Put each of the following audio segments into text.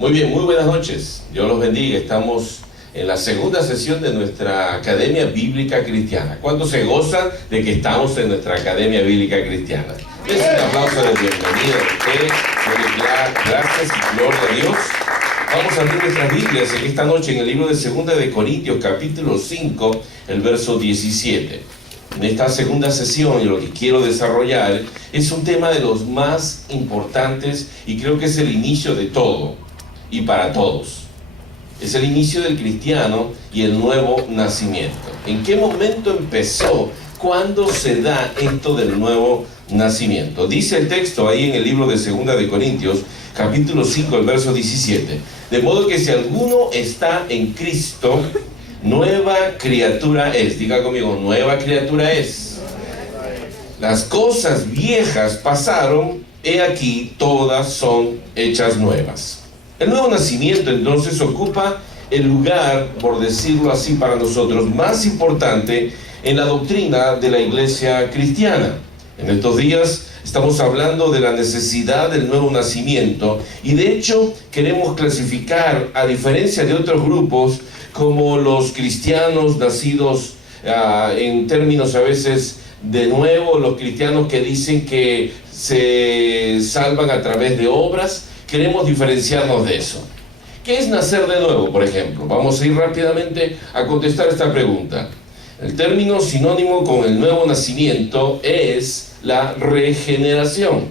Muy bien, muy buenas noches. Dios los bendiga. Estamos en la segunda sesión de nuestra Academia Bíblica Cristiana. ¿Cuántos se gozan de que estamos en nuestra Academia Bíblica Cristiana? Es un aplauso de bienvenida a ustedes. Gracias y gloria a Dios. Vamos a abrir nuestras Biblias en esta noche en el libro de 2 de Corintios, capítulo 5, el verso 17. En esta segunda sesión, y lo que quiero desarrollar es un tema de los más importantes y creo que es el inicio de todo y para todos. Es el inicio del cristiano y el nuevo nacimiento. ¿En qué momento empezó? ¿Cuándo se da esto del nuevo nacimiento? Dice el texto ahí en el libro de 2 de Corintios, capítulo 5, el verso 17. De modo que si alguno está en Cristo, nueva criatura es. Diga conmigo, nueva criatura es. Las cosas viejas pasaron, he aquí, todas son hechas nuevas. El nuevo nacimiento entonces ocupa el lugar, por decirlo así para nosotros, más importante en la doctrina de la iglesia cristiana. En estos días estamos hablando de la necesidad del nuevo nacimiento y de hecho queremos clasificar, a diferencia de otros grupos, como los cristianos nacidos en términos a veces de nuevo, los cristianos que dicen que se salvan a través de obras. Queremos diferenciarnos de eso. ¿Qué es nacer de nuevo, por ejemplo? Vamos a ir rápidamente a contestar esta pregunta. El término sinónimo con el nuevo nacimiento es la regeneración.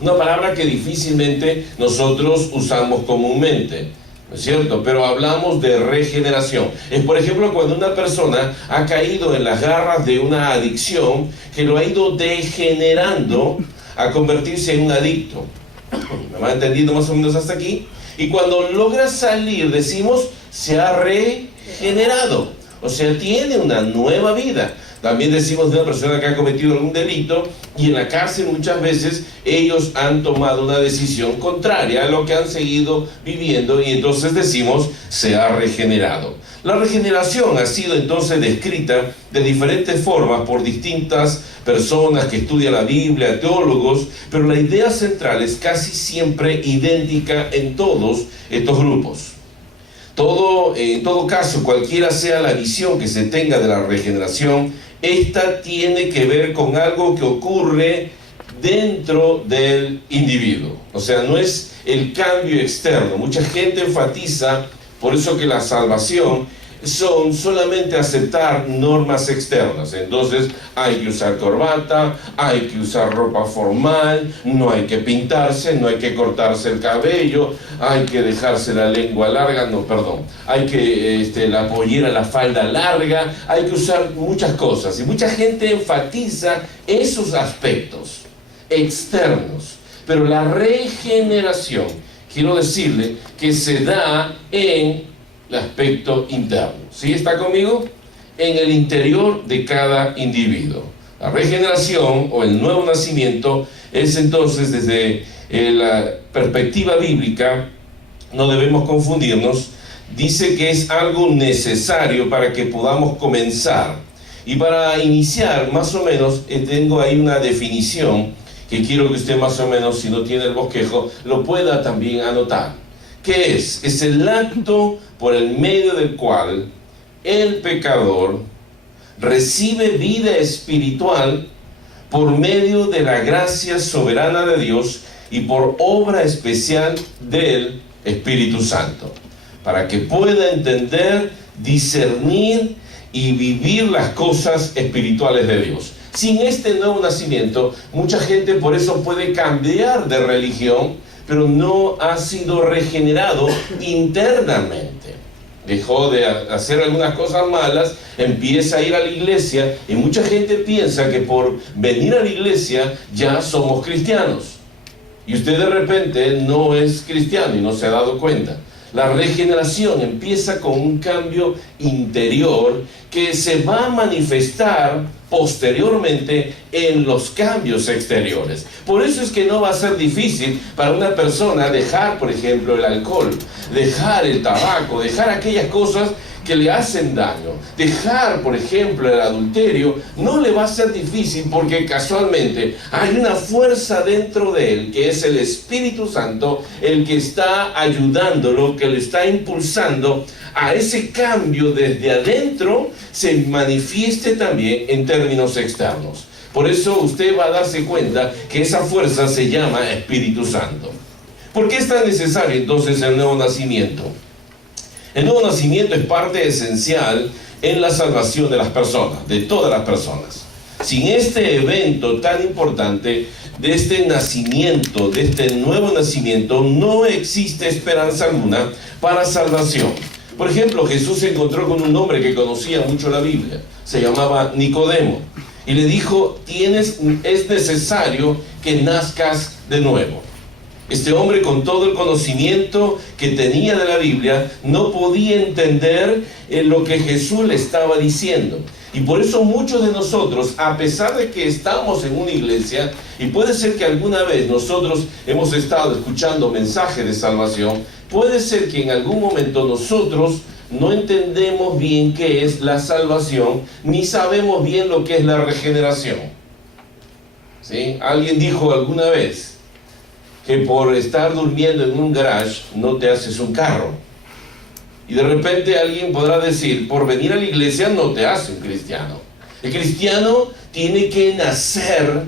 Una palabra que difícilmente nosotros usamos comúnmente, ¿no es cierto? Pero hablamos de regeneración. Es, por ejemplo, cuando una persona ha caído en las garras de una adicción que lo ha ido degenerando a convertirse en un adicto. ¿Me han entendido más o menos hasta aquí? Y cuando logra salir, decimos, se ha regenerado. O sea, tiene una nueva vida. También decimos de una persona que ha cometido algún delito y en la cárcel muchas veces ellos han tomado una decisión contraria a lo que han seguido viviendo y entonces decimos, se ha regenerado. La regeneración ha sido entonces descrita de diferentes formas por distintas personas que estudian la Biblia, teólogos, pero la idea central es casi siempre idéntica en todos estos grupos. En todo caso, cualquiera sea la visión que se tenga de la regeneración, esta tiene que ver con algo que ocurre dentro del individuo. O sea, no es el cambio externo. Mucha gente enfatiza por eso que la salvación son solamente aceptar normas externas. Entonces hay que usar corbata, hay que usar ropa formal, no hay que pintarse, no hay que cortarse el cabello, hay que dejarse la lengua larga, hay que la pollera, la falda larga, hay que usar muchas cosas. Y mucha gente enfatiza esos aspectos externos. Pero la regeneración, quiero decirle que se da en el aspecto interno. ¿Sí está conmigo? En el interior de cada individuo. La regeneración o el nuevo nacimiento es entonces, desde la perspectiva bíblica, no debemos confundirnos, dice que es algo necesario para que podamos comenzar. Y para iniciar, más o menos, tengo ahí una definición que quiero que usted más o menos, si no tiene el bosquejo, lo pueda también anotar. ¿Qué es? Es el acto por el medio del cual el pecador recibe vida espiritual por medio de la gracia soberana de Dios y por obra especial del Espíritu Santo, para que pueda entender, discernir y vivir las cosas espirituales de Dios. Sin este nuevo nacimiento, mucha gente por eso puede cambiar de religión, pero no ha sido regenerado internamente. Dejó de hacer algunas cosas malas, empieza a ir a la iglesia y mucha gente piensa que por venir a la iglesia ya somos cristianos. Y usted de repente no es cristiano y no se ha dado cuenta. La regeneración empieza con un cambio interior que se va a manifestar posteriormente en los cambios exteriores. Por eso es que no va a ser difícil para una persona dejar, por ejemplo, el alcohol, dejar el tabaco, dejar aquellas cosas que le hacen daño. Dejar, por ejemplo, el adulterio no le va a ser difícil, porque casualmente hay una fuerza dentro de él, que es el Espíritu Santo, el que está ayudándolo, que le está impulsando a ese cambio desde adentro se manifieste también en términos externos. Por eso usted va a darse cuenta que esa fuerza se llama Espíritu Santo. ¿Por qué es tan necesario entonces el nuevo nacimiento? El nuevo nacimiento es parte esencial en la salvación de las personas, de todas las personas. Sin este evento tan importante, de este nacimiento, de este nuevo nacimiento, no existe esperanza alguna para salvación. Por ejemplo, Jesús se encontró con un hombre que conocía mucho la Biblia, se llamaba Nicodemo, y le dijo: es necesario que nazcas de nuevo. Este hombre, con todo el conocimiento que tenía de la Biblia, no podía entender lo que Jesús le estaba diciendo. Y por eso muchos de nosotros, a pesar de que estamos en una iglesia, y puede ser que alguna vez nosotros hemos estado escuchando mensajes de salvación, puede ser que en algún momento nosotros no entendemos bien qué es la salvación, ni sabemos bien lo que es la regeneración. ¿Sí? Alguien dijo alguna vez que por estar durmiendo en un garage no te haces un carro. Y de repente alguien podrá decir: por venir a la iglesia no te hace un cristiano. El cristiano tiene que nacer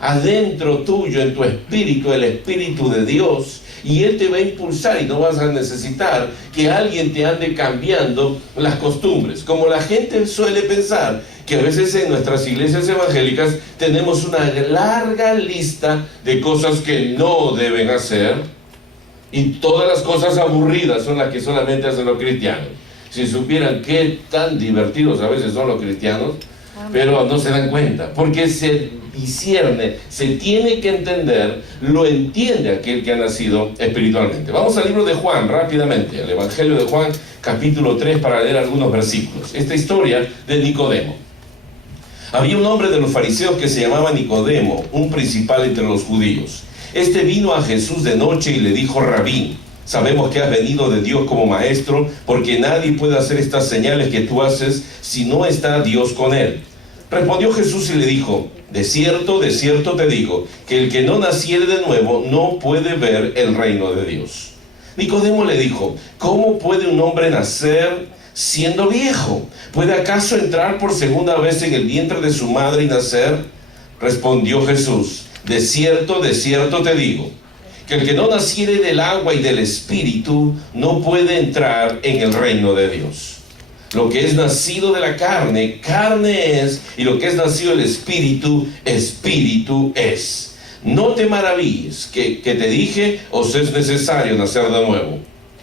adentro tuyo, en tu espíritu, el Espíritu de Dios, y Él te va a impulsar, y no vas a necesitar que alguien te ande cambiando las costumbres. Como la gente suele pensar que a veces en nuestras iglesias evangélicas tenemos una larga lista de cosas que no deben hacer, y todas las cosas aburridas son las que solamente hacen los cristianos. Si supieran qué tan divertidos a veces son los cristianos, pero no se dan cuenta, porque se discierne, se tiene que entender, lo entiende aquel que ha nacido espiritualmente. Vamos al libro de Juan rápidamente, al Evangelio de Juan, capítulo 3, para leer algunos versículos. Esta historia de Nicodemo. Había un hombre de los fariseos que se llamaba Nicodemo, un principal entre los judíos. Este vino a Jesús de noche y le dijo: Rabí, sabemos que has venido de Dios como maestro, porque nadie puede hacer estas señales que tú haces si no está Dios con él. Respondió Jesús y le dijo: de cierto te digo, que el que no naciere de nuevo no puede ver el reino de Dios. Nicodemo le dijo: ¿cómo puede un hombre nacer siendo viejo? ¿Puede acaso entrar por segunda vez en el vientre de su madre y nacer? Respondió Jesús: de cierto te digo, que el que no naciere del agua y del Espíritu no puede entrar en el reino de Dios. Lo que es nacido de la carne, carne es, y lo que es nacido del Espíritu, Espíritu es. No te maravilles que te dije: os es necesario nacer de nuevo.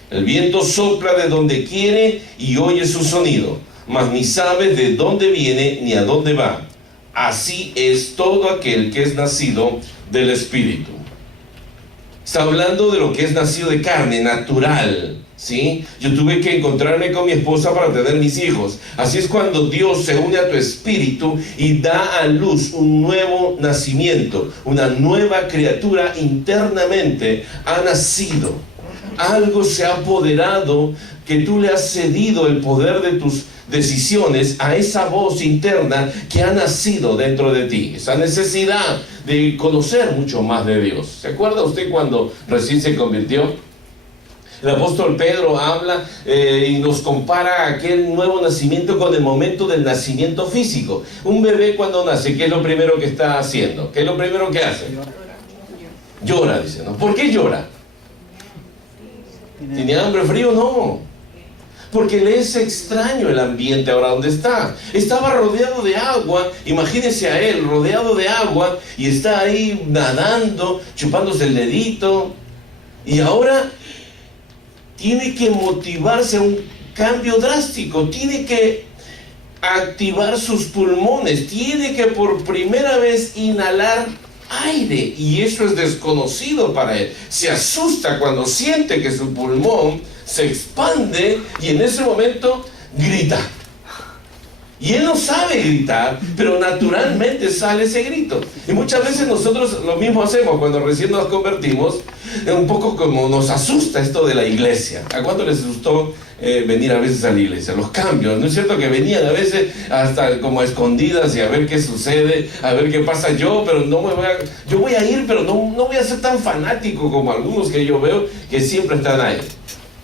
El viento sopla de donde quiere y oye su sonido, mas ni sabes de dónde viene ni a dónde va. Así es todo aquel que es nacido del Espíritu. Está hablando de lo que es nacido de carne, natural, ¿sí? Yo tuve que encontrarme con mi esposa para tener mis hijos. Así es cuando Dios se une a tu espíritu y da a luz un nuevo nacimiento, una nueva criatura internamente ha nacido. Algo se ha apoderado, que tú le has cedido el poder de tus decisiones a esa voz interna que ha nacido dentro de ti, esa necesidad de conocer mucho más de Dios. ¿Se acuerda usted cuando recién se convirtió? El apóstol Pedro habla y nos compara aquel nuevo nacimiento con el momento del nacimiento físico. Un bebé cuando nace, ¿qué es lo primero que está haciendo? ¿Qué es lo primero que hace? Llora, dice, ¿no? ¿Por qué llora? ¿Tiene hambre, frío? No. Porque le es extraño el ambiente ahora donde está. Estaba rodeado de agua, imagínese a él rodeado de agua y está ahí nadando, chupándose el dedito. Y ahora tiene que motivarse a un cambio drástico, tiene que activar sus pulmones, tiene que por primera vez inhalar aire, y eso es desconocido para él. Se asusta cuando siente que su pulmón se expande y en ese momento grita. Y él no sabe gritar, pero naturalmente sale ese grito. Y muchas veces nosotros lo mismo hacemos cuando recién nos convertimos. Un poco como nos asusta esto de la iglesia. ¿A cuánto les asustó venir a veces a la iglesia? Los cambios, ¿no es cierto? Que venían a veces hasta como a escondidas y a ver qué sucede, a ver qué pasa yo, pero yo voy a ir, pero no voy a ser tan fanático como algunos que yo veo que siempre están ahí.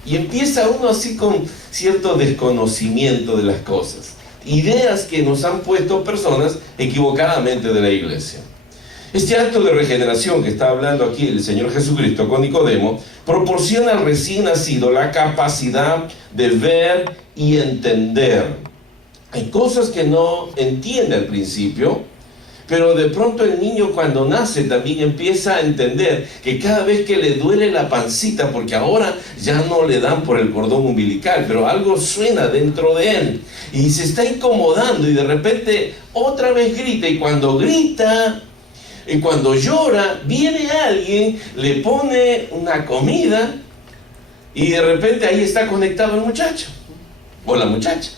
Y empieza uno así con cierto desconocimiento de las cosas. Ideas que nos han puesto personas equivocadamente de la iglesia. Este acto de regeneración que está hablando aquí el Señor Jesucristo con Nicodemo proporciona al recién nacido la capacidad de ver y entender. Hay cosas que no entiende al principio, pero de pronto el niño cuando nace también empieza a entender que cada vez que le duele la pancita, porque ahora ya no le dan por el cordón umbilical, pero algo suena dentro de él y se está incomodando y de repente otra vez grita, y cuando grita y cuando llora, viene alguien, le pone una comida y de repente ahí está conectado el muchacho o la muchacha.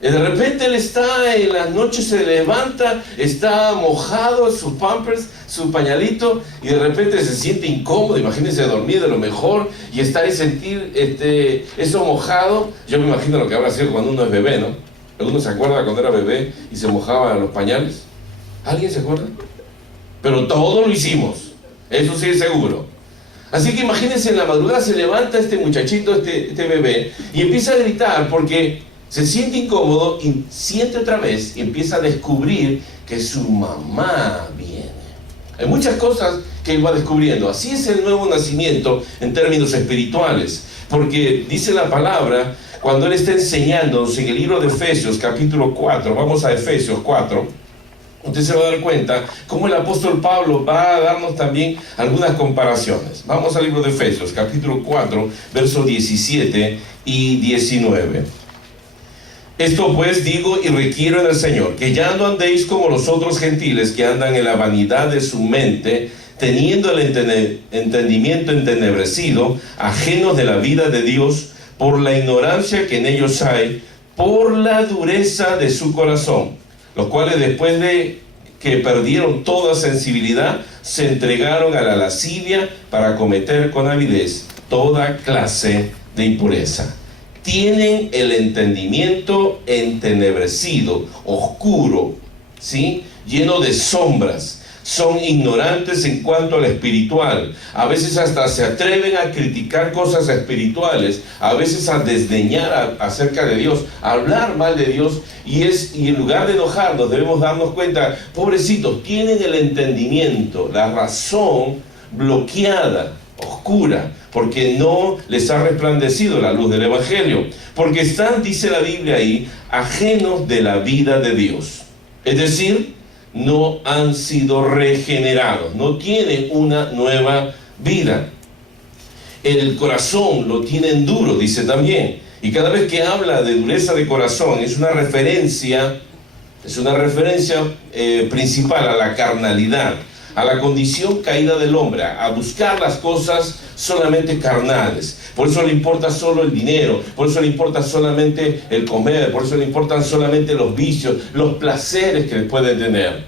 Y de repente él está en las noches, se levanta, está mojado, su pampers, su pañalito, y de repente se siente incómodo. Imagínense dormir de lo mejor y estar y sentir eso mojado. Yo me imagino lo que habrá sido cuando uno es bebé, ¿no? ¿Alguno se acuerda cuando era bebé y se mojaba los pañales? ¿Alguien se acuerda? Pero todos lo hicimos, eso sí es seguro. Así que imagínense, en la madrugada se levanta este muchachito, este bebé, y empieza a gritar porque se siente incómodo y siente otra vez y empieza a descubrir que su mamá viene. Hay muchas cosas que él va descubriendo. Así es el nuevo nacimiento en términos espirituales, porque dice la palabra, cuando él está enseñándonos en el libro de Efesios capítulo 4, vamos a Efesios 4, usted se va a dar cuenta cómo el apóstol Pablo va a darnos también algunas comparaciones. Vamos al libro de Efesios capítulo 4, versos 17 y 19. Esto pues digo y requiero en el Señor, que ya no andéis como los otros gentiles que andan en la vanidad de su mente, teniendo el entendimiento entenebrecido, ajenos de la vida de Dios, por la ignorancia que en ellos hay, por la dureza de su corazón, los cuales después de que perdieron toda sensibilidad, se entregaron a la lascivia para cometer con avidez toda clase de impureza. Tienen el entendimiento entenebrecido, oscuro, ¿sí? Lleno de sombras. Son ignorantes en cuanto a lo espiritual. A veces hasta se atreven a criticar cosas espirituales, a veces a desdeñar acerca de Dios, a hablar mal de Dios, y en lugar de enojarnos debemos darnos cuenta, pobrecitos, tienen el entendimiento, la razón bloqueada, oscura, porque no les ha resplandecido la luz del Evangelio, porque están, dice la Biblia ahí, ajenos de la vida de Dios. Es decir, no han sido regenerados, no tienen una nueva vida. El corazón lo tienen duro, dice también, y cada vez que habla de dureza de corazón es una referencia principal a la carnalidad, a la condición caída del hombre, a buscar las cosas solamente carnales. Por eso le importa solo el dinero, por eso le importa solamente el comer, por eso le importan solamente los vicios, los placeres que pueden tener.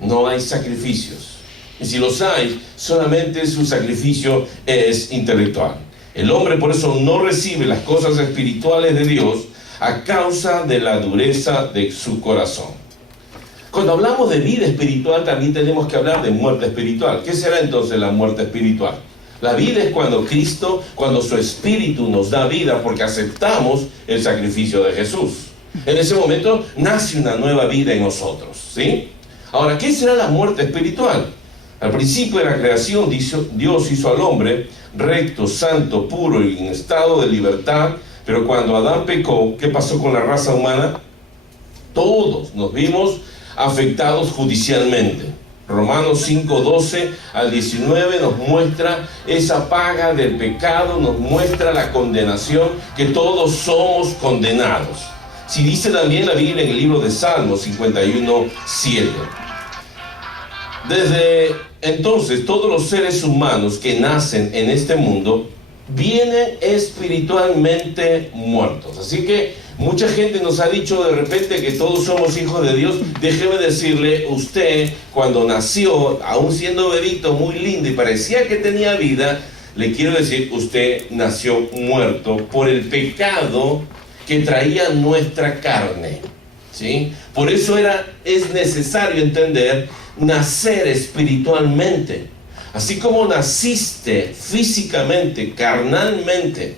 No hay sacrificios. Y si los hay, solamente su sacrificio es intelectual. El hombre por eso no recibe las cosas espirituales de Dios a causa de la dureza de su corazón. Cuando hablamos de vida espiritual, también tenemos que hablar de muerte espiritual. ¿Qué será entonces la muerte espiritual? La vida es cuando Cristo, cuando su Espíritu nos da vida porque aceptamos el sacrificio de Jesús. En ese momento nace una nueva vida en nosotros, ¿sí? Ahora, ¿qué será la muerte espiritual? Al principio de la creación, Dios hizo al hombre recto, santo, puro y en estado de libertad, pero cuando Adán pecó, ¿qué pasó con la raza humana? Todos nos vimos afectados judicialmente. Romanos 5, 12 al 19 nos muestra esa paga del pecado, nos muestra la condenación, que todos somos condenados. Si dice también la Biblia en el libro de Salmos 51, 7. Desde entonces todos los seres humanos que nacen en este mundo vienen espiritualmente muertos. Así que Mucha gente nos ha dicho de repente que todos somos hijos de Dios. Déjeme decirle, usted cuando nació, aún siendo bebito muy lindo y parecía que tenía vida, le quiero decir, usted nació muerto por el pecado que traía nuestra carne, ¿sí? Por eso es necesario entender, nacer espiritualmente. Así como naciste físicamente, carnalmente,